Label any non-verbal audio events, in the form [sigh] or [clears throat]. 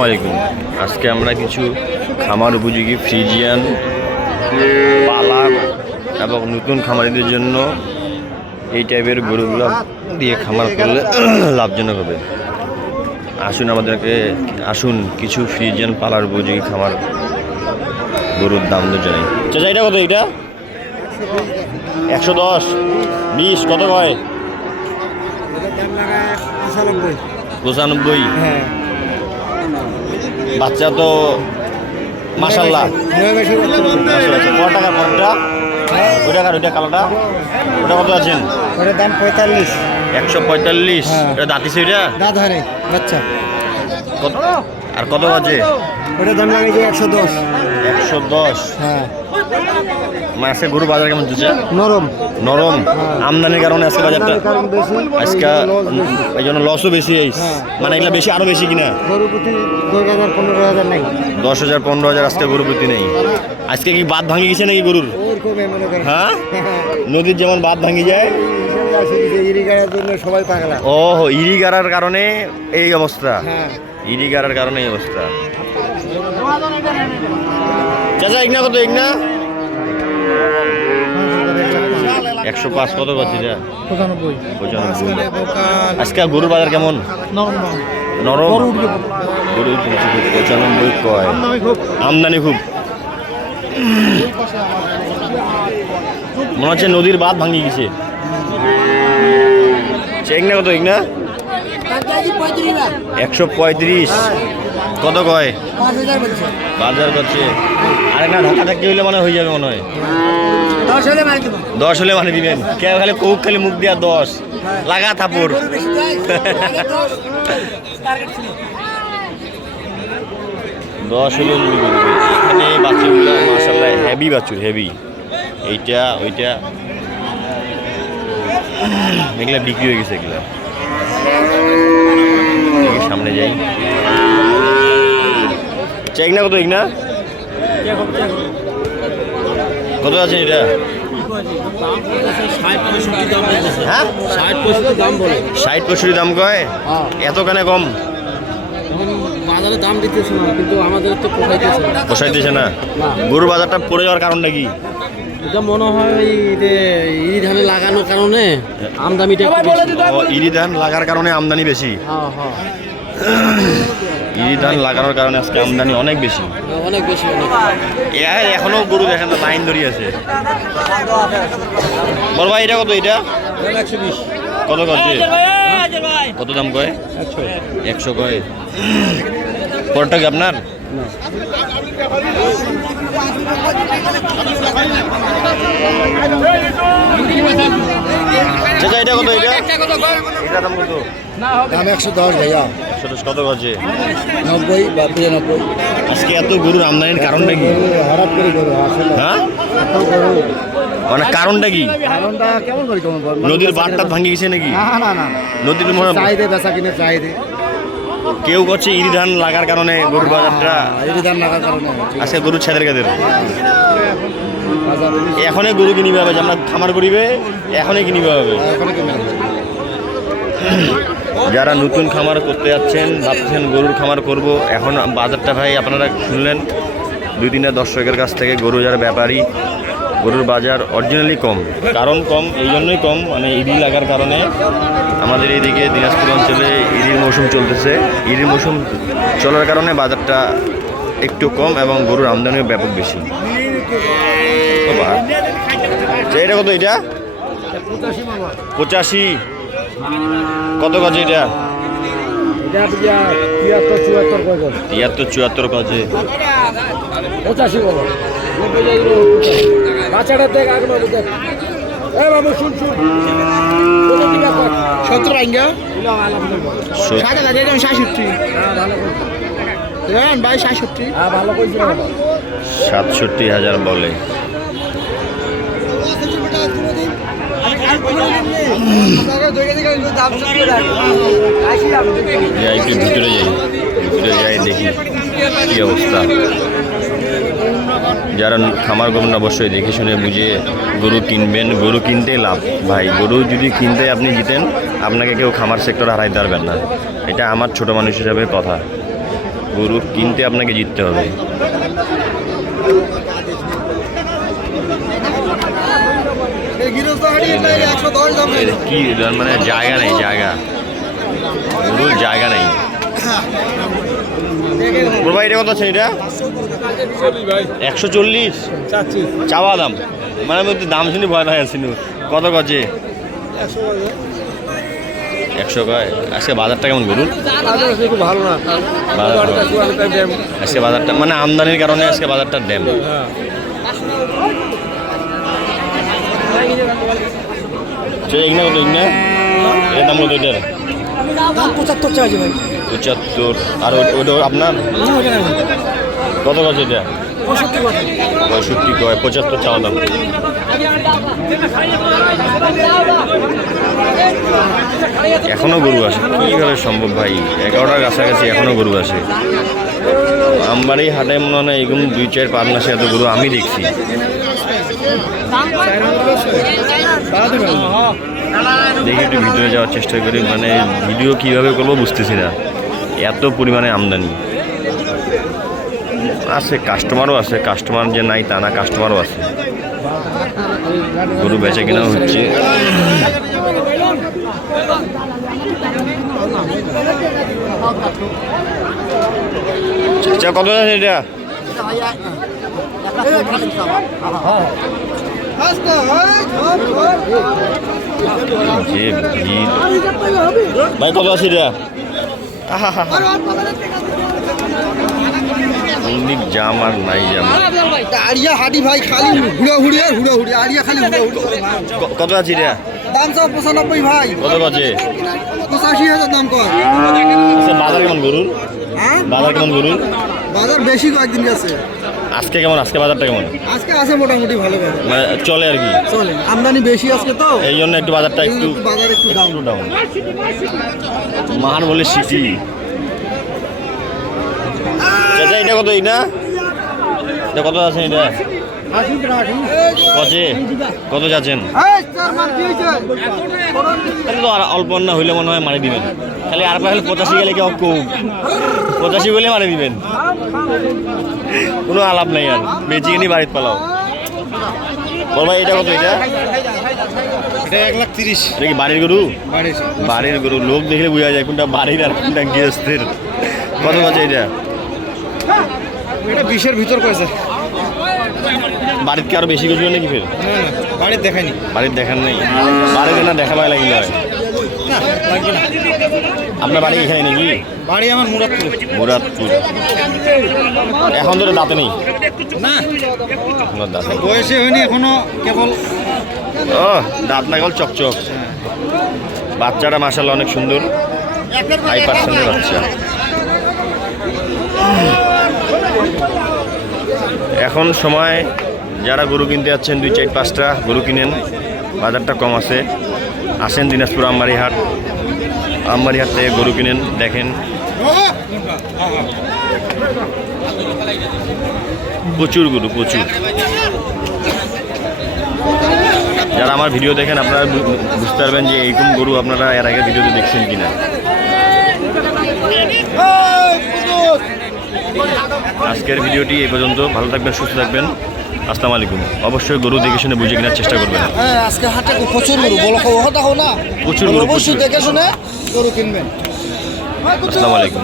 আসসালামু আলাইকুম। আজকে আমরা কিছু খামার উপযোগী ফ্রিজিয়ান পালার এবং নতুন খামারিদের জন্য এই টাইপের গরুগুলো দিয়ে খামার করলে [clears throat] লাভজনক হবে। আসুন আমাদেরকে আসুন কিছু ফ্রিজিয়ান পালার উপযোগী খামার গরুর দাম তো জানাই। চাচা এটা কত এটা একশো দশ। বিশ কত হয় পঁচানব্বই? হ্যাঁ। বাচ্চা তো মাসাল্লাহ ক টাকা কোনটা ওই টাকার ওইটা কালোটা। ওটা কত আছেন? ওটার দাম পঁয়তাল্লিশ। একশো পঁয়তাল্লিশ। হ্যাঁ। দাঁতিছে ওইটা দাঁত হয় বাচ্চা। কত? আর কত বাজে? ওটার দাম লাগে যে একশো দশ। একশো দশ? হ্যাঁ। মাসে গরু বাজার কেমন চলছে? নরম। নরম? হ্যাঁ। আমদানির কারণে আজকে বাজারটা আজকে এই জন্য লসও বেশি এই। হ্যাঁ। মানে এগুলো বেশি আরও বেশি কিনা? গরু প্রতি দশ হাজার পনেরো হাজার নাই। দশ হাজার পনেরো হাজার আজকে গরু প্রতি নেই। আজকে কি বাদ ভাঙি গেছে নাকি গরুর? করেন। হ্যাঁ? নদীর যেমন বাদ ভাঙি যায়। ইরিগারের জন্য সবাই পাগলা। ও ইরি গাড়ার কারণে এই অবস্থা। হ্যাঁ ইরি গাড়ার কারণে এই অবস্থা। চাচা ইগনা কত ইগনা? একশো পাঁচ কত করছি যা? পঁচানব্বই। আজকে গরুর বাজার কেমন? নরম নরম। গরু খুব। পঁচানব্বই কয়? আমদানি খুব। মনে হচ্ছে নদীর বাঁধ ভাঙি গেছে। চেকনা কত ইগনা? একশো পঁয়ত্রিশ। কত কয়? বাজার করছে। আরে না ঢাকা থাকতে হইলে মানে হয়ে যাবে মনে হয়। দশ হলে হলে মানে দিবেন। কে খালি কোক খালি মুখ দিয়া দশ। লাগা থাপুর। দশ হলে। এখানে বাচ্চাগুলো মাসাল্লাহ হেভি বাছুর হেভি এইটা ওইটা। এগুলা বিক্রি হয়ে গেছে এগুলা। সামনে যাই। চেক না কত এক না কত আছে এটা? হ্যাঁ? ষাট পঁয়ষট্টি দাম কয়? এত কানে কম? বাজারে দাম দিতেছে না কিন্তু আমাদের তো পোষাইতেছে না। গরুর বাজারটা পড়ে যাওয়ার কারণটা কি? এটা মনে হয় ইরি ধানে লাগানোর কারণে বেশি। ইরি ধান লাগার কারণে আমদানি বেশি। হ্যাঁ হ্যাঁ। ইরি ধান লাগানোর কারণে আজকে আমদানি অনেক বেশি। অনেক বেশি অনেক এ- এখনও গরু দেখেন লাইন ধরে আছে। বড় ভাই এটা কত এটা? একশো বিশ। কত করছে কত দাম কয়? একশো। একশো কয়। পরটা কি আপনার চাচা এটা কত এটা এটা দাম একশো দশ ভাইয়া। কত করছে নব্বই বা বিরানব্বই আজকে এত গরুর আমদানির কারণটা কি? হঠাৎ করে করো আসলে। হ্যাঁ? মানে কারণটা কি? কারণটা কেমন করি কেমন নদীর বাঁধটা ভাঙি গেছে নাকি? না না না নদীর মনে চাহিদা বেচা কিনে চাহিদা। কেউ করছে ইরি ধান লাগার কারণে গরুর বাজারটা লাগার কারণে। আজকে গরুর ছেদের কাদের? এখনই গরু কিনিবে হবে যে আমরা খামার করিবে এখনই কিনিবে হবে। যারা নতুন খামার করতে যাচ্ছেন, ভাবছেন গরুর খামার করব, এখন বাজারটা ভাই আপনারা শুনলেন দুই তিনটা দর্শকের কাছ থেকে গরু যারা ব্যাপারী, গরুর বাজার অরিজিনালি কম, কারণ কম, এই জন্যই কম মানে ইডি লাগার কারণে আমাদের এইদিকে দিনাজপুর অঞ্চলে ইডির মৌসুম চলতেছে। ইডির মৌসুম চলার কারণে বাজারটা একটু কম এবং গরুর আমদানিও ব্যাপক বেশি। এটা কত এটা? পঁচাশি। কত গজ এটা? তিয়াত্তর চুয়াত্তর গজ? পঁচাশি বাচ্চাটা দেখ সত্তর আইঙ্গা? ষাট ভাই সাতষট্টি হাজার বলে। যাই একটু ভিতরে যাই ভিতরে যাই দেখি কি অবস্থা। যারা খামার করবেন অবশ্যই দেখে শুনে বুঝে গরু কিনবেন। গরু কিনতে লাভ, ভাই। গরু যদি কিনতে আপনি জিতেন, আপনাকে কেউ খামার সেক্টর হারাইতে পারবেন না। এটা আমার ছোট মানুষ হিসাবে কথা। গরু কিনতে আপনাকে জিততে হবে। কি মানে জায়গা নেই জায়গা। গরুর জায়গা নেই। ভাই এটা কত আছে এটা? একশো চল্লিশ? চাওয়া দাম। মানে আমি দাম শুনে ভয় পাই আছি কত গজে? একশো কয় আজকে বাজারটা কেমন গরুর? ভালো না। আজকে বাজারটা মানে আমদানির কারণে আজকে বাজারটা ড্যাম এগুলো কত এগুলো এর দাম কত এটার? পঁচাত্তর চাইছে ভাই। পঁচাত্তর। আর আপনার? কত গজ এটা? পঁয়ষট্টি কয় পঁচাত্তর চাওয়া দাম। এখনও গরু আসে। কীভাবে সম্ভব ভাই? এগারোটার কাছাকাছি এখনও গরু আসে আমবাড়ি হাটে মনে হয় এরকম দুই চার পাঁচ মাসে এত গরু আমি দেখছি। দেখি একটু ভিতরে যাওয়ার চেষ্টা করি মানে ভিডিও কীভাবে করব বুঝতেছি না। এত পরিমাণে আমদানি। আছে কাস্টমারও আছে কাস্টমার যে নাই তা না কাস্টমারও আছে। গরু বেচে কেনাও হচ্ছে। চাচা, কত আছে এটা? যে ভিড়। ভাই কত আছে এটা? অনেক জাম আর নাই জাম। আড়িয়া হাঁটি ভাই খালি হুড়া হুড়ি আর হুড়া হুড়ি আড়িয়া খালি হুড়া হুড়ি। কত আছে এটা? দাম সব পঁচানব্বই ভাই। কত বাজে পঁচাশি হাজার দাম কর আচ্ছা বাজার কেমন গরুর? বাজার কেমন গরুর? বাজার বেশি কয়েকদিন গেছে। আজকে কেমন? আজকে বাজারটা কেমন? আজকে আছে মোটামুটি ভালো মানে চলে আর কি? চলে। আমদানি বেশি আজকে তো। এই জন্য একটু বাজারটা একটু বাজার একটু একটু ডাউন মাহান বলে সিটি চাচা এটা কত এইটা? এটা কত আছে এটা কত যাচ্ছেন? অল্প না হইলে মনে হয় মারি দিবেন। খালি আর খালি পঁচাশি গেলে কেউ পঁচাশি বলে মারি দিবেন। কোনো আলাপ নাই আর। বেঁচে কিনি বাড়িতে পালাও। বল ভাই এটা কত এটা? এটা এক লাখ তিরিশ। এটা কি বাড়ির গরু? বাড়ির গরু। লোক দেখলে বোঝা যায় কোনটা বাড়ির আর কোনটা গৃহস্থের। কত আছে এটা? এটা বিশের ভিতর কয়েছে। বাড়িতে কি আরও বেশি কিছু নাকি ফের? বাড়ির দেখায়নি। বাড়ির দেখার নেই। বাড়িতে না দেখা পায় লাগিলে হয়। আপনার বাড়ি এখানে নাকি বাড়ি আমার মুরাদপুর। মুরাদপুর। এখন ধরে দাঁতে নেই। না। দাঁতে। বয়সে হয়নি এখনও কেবল ও দাঁত নাগল চকচক। বাচ্চাটা মাসাল্লাহ অনেক সুন্দর। হাই পার্সেন্টের বাচ্চা। এখন সময় যারা গরু কিনতে যাচ্ছেন দুই চার পাঁচটা গরু কিনেন। বাজারটা কম আছে। আসেন দিনাজপুর আমবাড়ি হাট আমবাড়ি হাট থেকে গরু কিনেন, দেখেন। প্রচুর গরু, প্রচুর। যারা আমার ভিডিও দেখেন, আপনারা বুঝতে পারবেন যে এইরকম গরু আপনারা এর আগে ভিডিওতে দেখছেন কিনা। আজকের ভিডিওটি এই পর্যন্ত। ভালো থাকবেন, সুস্থ থাকবেন। আসসালামু আলাইকুম। অবশ্যই গরু দেখে শুনে বুঝে কেনার চেষ্টা করবেন। হ্যাঁ আজকে হাটে প্রচুর গরু। বলো কথা হো না। প্রচুর গরু, অবশ্যই। দেখে শুনে গরু কিনবেন। আসসালামু আলাইকুম।